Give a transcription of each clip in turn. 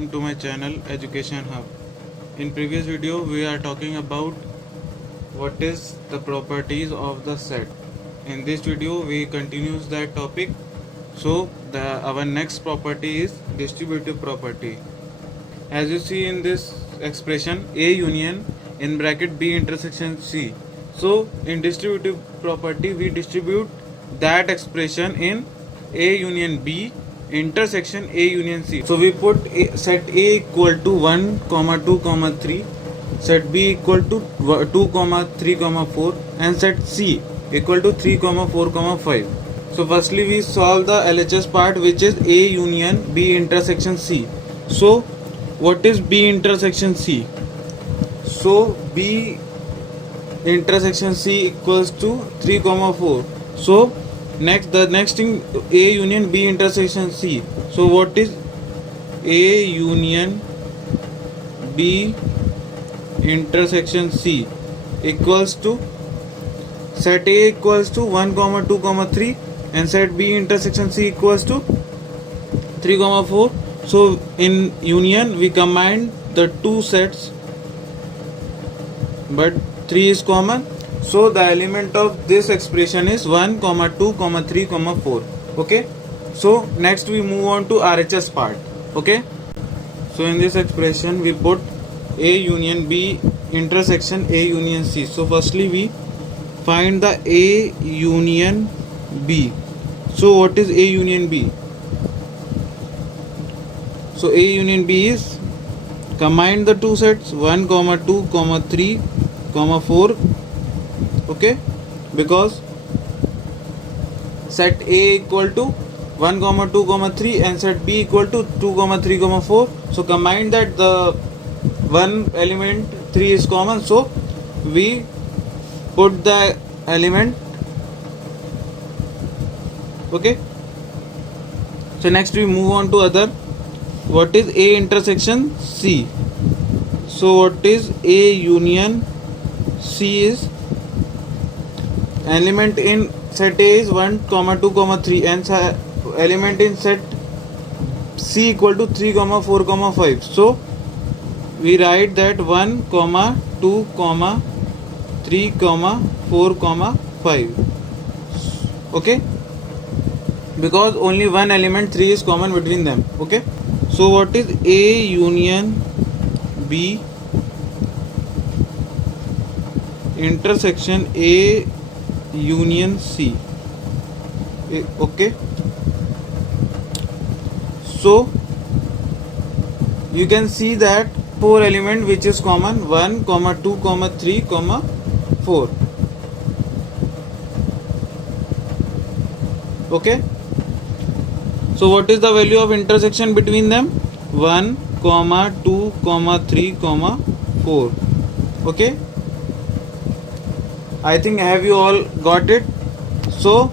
welcome to my channel Education Hub. In previous video we are talking about what is the properties of the set. In this video we continues that topic. So our next property is distributive property. As you see in this expression, A union in bracket B intersection C. So in distributive property we distribute that expression in A union B intersection A union C. So we put set A equal to 1, 2, 3, set B equal to 2, 3, 4 and set C equal to 3, 4, 5. So firstly we solve the LHS part, which is A union B intersection C. So what is B intersection C? So B intersection C equals to 3, 4. So the next thing, A union B intersection C. So what is A union B intersection C equals to set A equals to 1, 2, 3 and set B intersection C equals to 3, 4. So in union we combine the two sets, but 3 is common. So the element of this expression is 1, 2, 3, 4. Okay. So next we move on to RHS part. Okay. So in this expression we put A union B intersection A union C. So firstly we find the A union B. So what is A union B? So A union B is combine the two sets 1, 2, 3, 4. Okay, because set A equal to 1, 2, 3 and set B equal to 2, 3, 4. So combine that, the one element 3 is common, so we put the element. Okay, so next we move on to other. What is A intersection C? So what is A union C is element in set A is 1, 2, 3 and element in set C equal to 3, 4, 5. So we write that 1, 2, 3, 4, 5. Okay, because only one element 3 is common between them. Okay, so what is A union B intersection A union C? Okay, so you can see that 4 element which is common 1, 2, 3, 4. Okay, so what is the value of intersection between them? 1, 2, 3, 4. Okay, I think have you all got it? So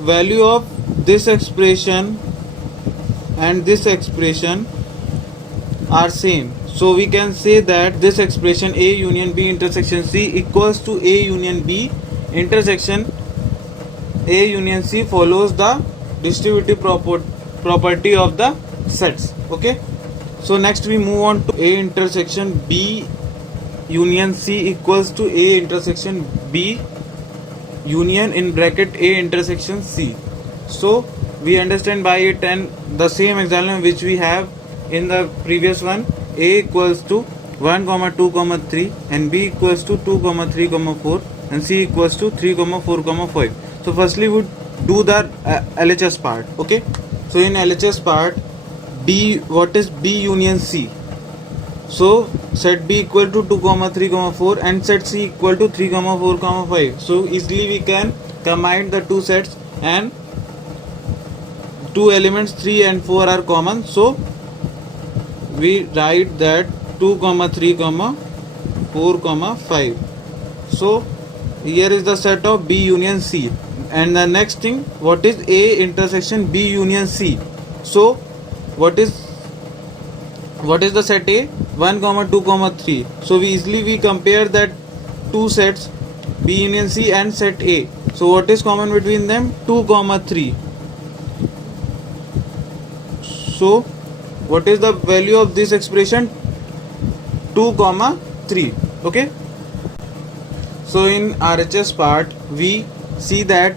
value of this expression and this expression are same. So we can say that this expression A union B intersection C equals to A union B intersection A union C follows the distributive property of the sets. Okay, so next we move on to A intersection B union C equals to A intersection B union in bracket A intersection C. So we understand by it, and the same example which we have in the previous one, A equals to 1, 2, 3 and B equals to 2, 3, 4 and C equals to 3, 4, 5. So firstly we do the LHS part. Okay, so in LHS part, B, what is B union C? So set B equal to 2, 3, 4 and set C equal to 3, 4, 5. So easily we can combine the two sets, and two elements 3 and 4 are common. So we write that 2, 3, 4, 5. So here is the set of B union C. And the next thing, what is A intersection B union C? So what is the set A? 1, 2, 3. So we easily compare that two sets B union C and set A. So what is common between them? 2, 3. So what is the value of this expression? 2 comma 3. Okay, so in RHS part we see that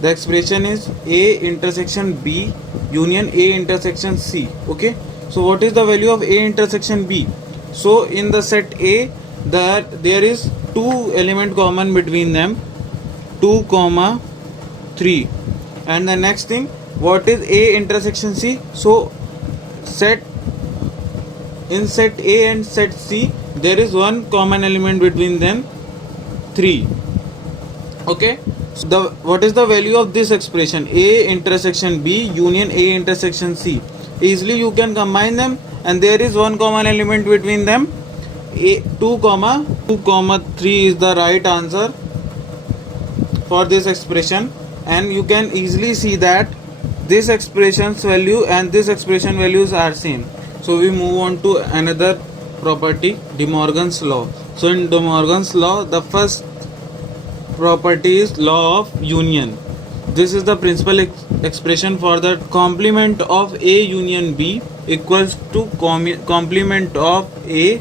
the expression is A intersection B union A intersection C. Okay, so what is the value of A intersection B? So in the set A, there is two element common between them, 2 comma 3. And the next thing, what is A intersection C? So set A and set C, there is one common element between them, 3. Okay, so what is the value of this expression? A intersection B union A intersection C. Easily you can combine them, and there is one common element between them. 2 comma 3 is the right answer for this expression, and you can easily see that this expression's value and this expression values are same. So we move on to another property, De Morgan's law. So in De Morgan's law, the first property is law of union. This is the principal expression for the complement of A union B equals to complement of A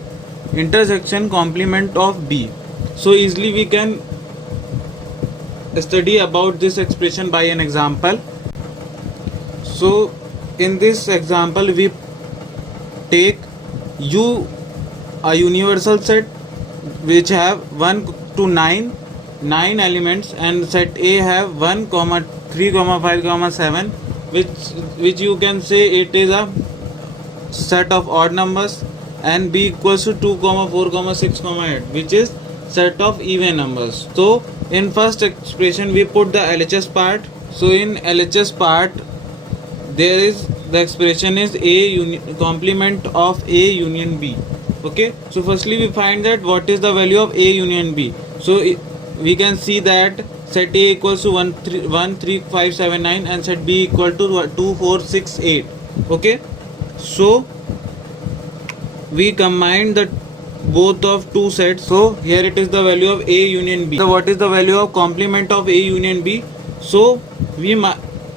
intersection complement of B. So easily we can study about this expression by an example. So in this example we take U, a universal set which have 1 to 9 elements, and set A have 1, 3, 5, 7, which you can say it is a set of odd numbers, and B equals to 2, 4, 6, 8, which is set of even numbers. So in first expression we put the LHS part. So in LHS part there is the expression is A complement of A union B. Okay, so firstly we find that what is the value of A union B. So we can see that set A equals to 1, 3, 5, 7, 9, and set B equal to 2, 4, 6, 8. Okay, so we combine the both of two sets. So here it is the value of A union B. So what is the value of complement of A union B? So we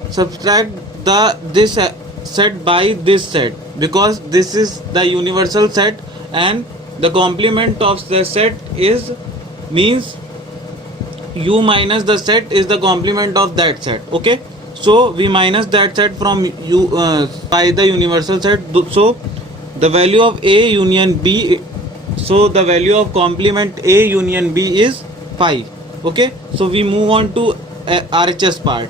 subtract this set by this set, because this is the universal set and the complement of the set is means U minus the set is the complement of that set. Okay, so we minus that set from U by the universal set. So the value of A union B, so the value of complement A union B is 5. Okay, so we move on to RHS part.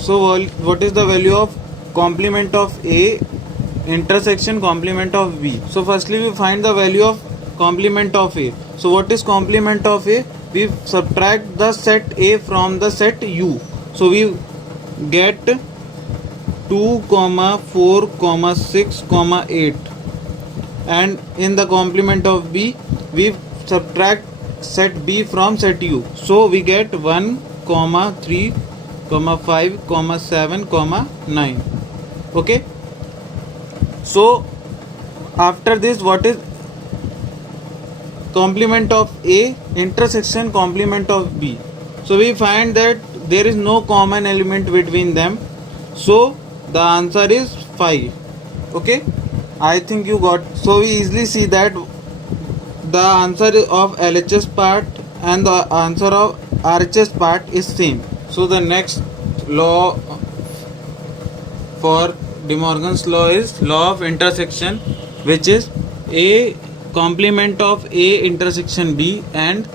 So what is the value of complement of A intersection complement of B? So firstly we find the value of complement of A. So what is complement of A? We subtract the set A from the set U. So we get 2, 4, 6, 8. And in the complement of B we subtract set B from set U. So we get 1, 3, 5, 7, 9. Okay, so after this, what is complement of A intersection complement of B? So we find that there is no common element between them, so the answer is 5. Okay, I think you got. So we easily see that the answer of LHS part and the answer of RHS part is same. So the next law for De Morgan's law is law of intersection, which is A complement of A intersection B and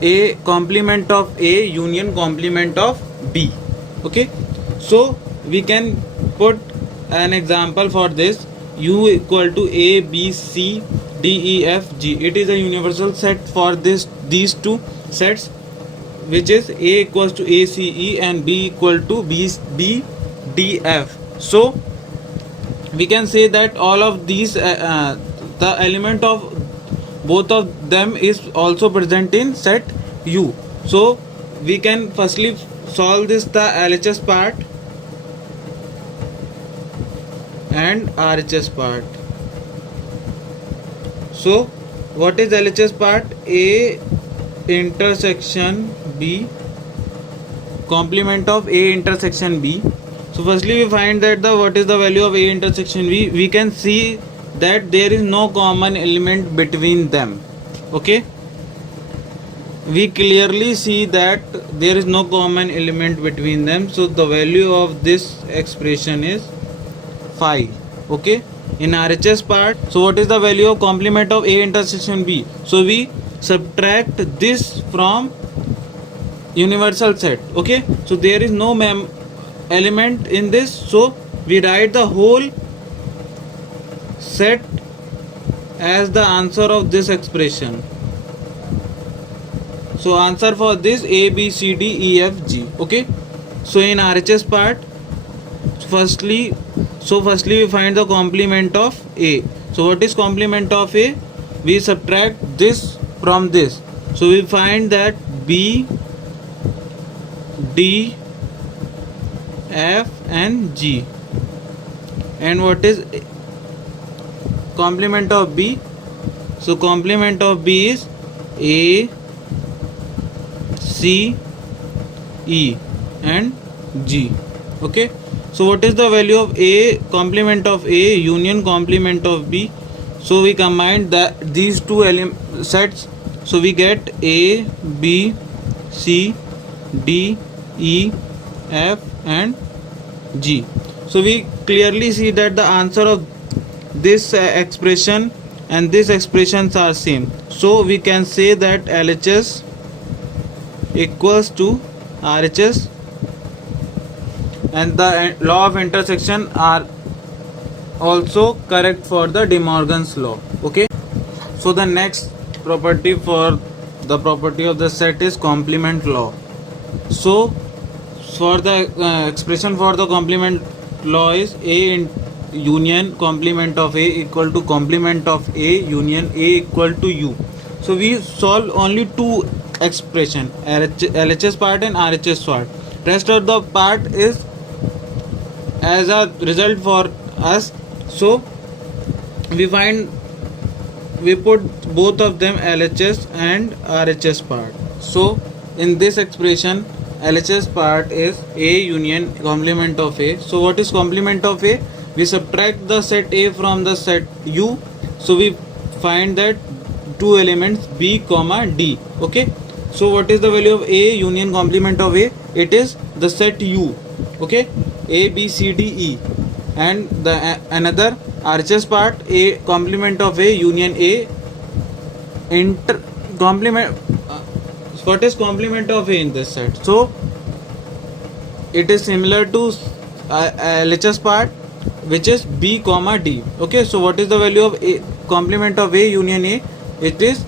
A complement of A union complement of B. Okay, so we can put an example for this. U equal to A, B, C, D, E, F, G. It is a universal set for these two sets, which is A equals to A, C, E and B equal to B, D, F. So we can say that all of these the element of both of them is also present in set U. So we can firstly solve this, the LHS part and RHS part. So what is LHS part? A intersection B complement of A intersection B So firstly we find that the what is the value of A intersection B. We can see that there is no common element between them. Okay, we clearly see that there is no common element between them, so the value of this expression is 5. Okay, in RHS part, so what is the value of complement of A intersection B? So we subtract this from universal set. Okay, so there is no element in this, so we write the whole set as the answer of this expression. So answer for this A, B, C, D, E, F, G. Okay, so in RHS part, firstly we find the complement of A. So what is complement of A? We subtract this from this, so we find that B, D, F and G. And what is complement of B? So complement of B is A, C, E and G. Okay, so what is the value of A complement of A union complement of B? So we combine these two sets, so we get A, B, C, D, E, F and G. So we clearly see that the answer of this expression and this expressions are same, so we can say that LHS equals to RHS, and the law of intersection are also correct for the De Morgan's law. Okay, so the next property for the property of the set is complement law. So for the expression for the complement law is A in union complement of A equal to complement of A union A equal to U. So we solve only two expression, LHS part and RHS part. Rest of the part is as a result for us. So we put both of them LHS and RHS part. So in this expression, LHS part is A union complement of A. So what is complement of A? We subtract the set A from the set U, so we find that two elements B comma D. Okay, so what is the value of A union complement of A? It is the set U. Okay, A, B, C, D, E. And the another RHS part, A complement of A union A complement. What is complement of A in this set? So it is similar to LHS part, which is B comma D. Okay, so what is the value of A complement of A union A? It is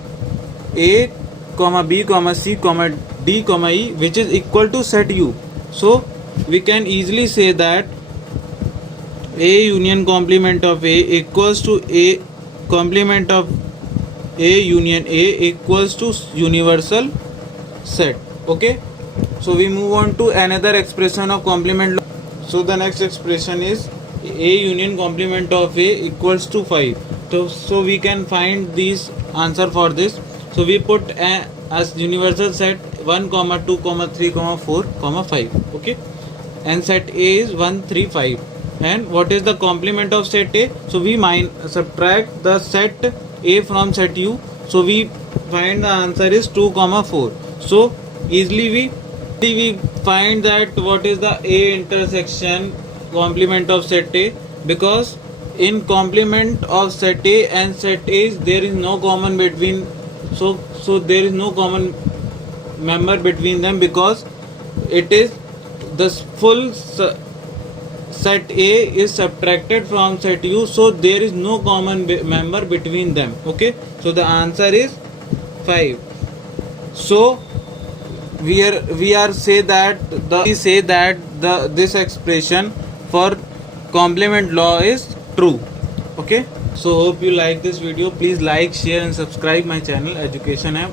A comma B comma C comma D comma E, which is equal to set U. So we can easily say that A union complement of A equals to A complement of A union A equals to universal set. Okay, so we move on to another expression of complement law. So the next expression is A union complement of A equals to 5. So we can find this answer for this. So we put as universal set 1, 2, 3, 4, 5. Okay, and set A is 1, 3, 5. And what is the complement of set A? So we subtract the set A from set U, so we find the answer is 2, 4. So easily we find that what is the A intersection complement of set A, because in complement of set A and set A there is no common between, so there is no common member between them, because it is the full set A is subtracted from set U, so there is no common member between them. Okay, so the answer is 5. So we say that this expression for complement law is true. Okay, so hope you like this video. Please like, share and subscribe my channel Education App.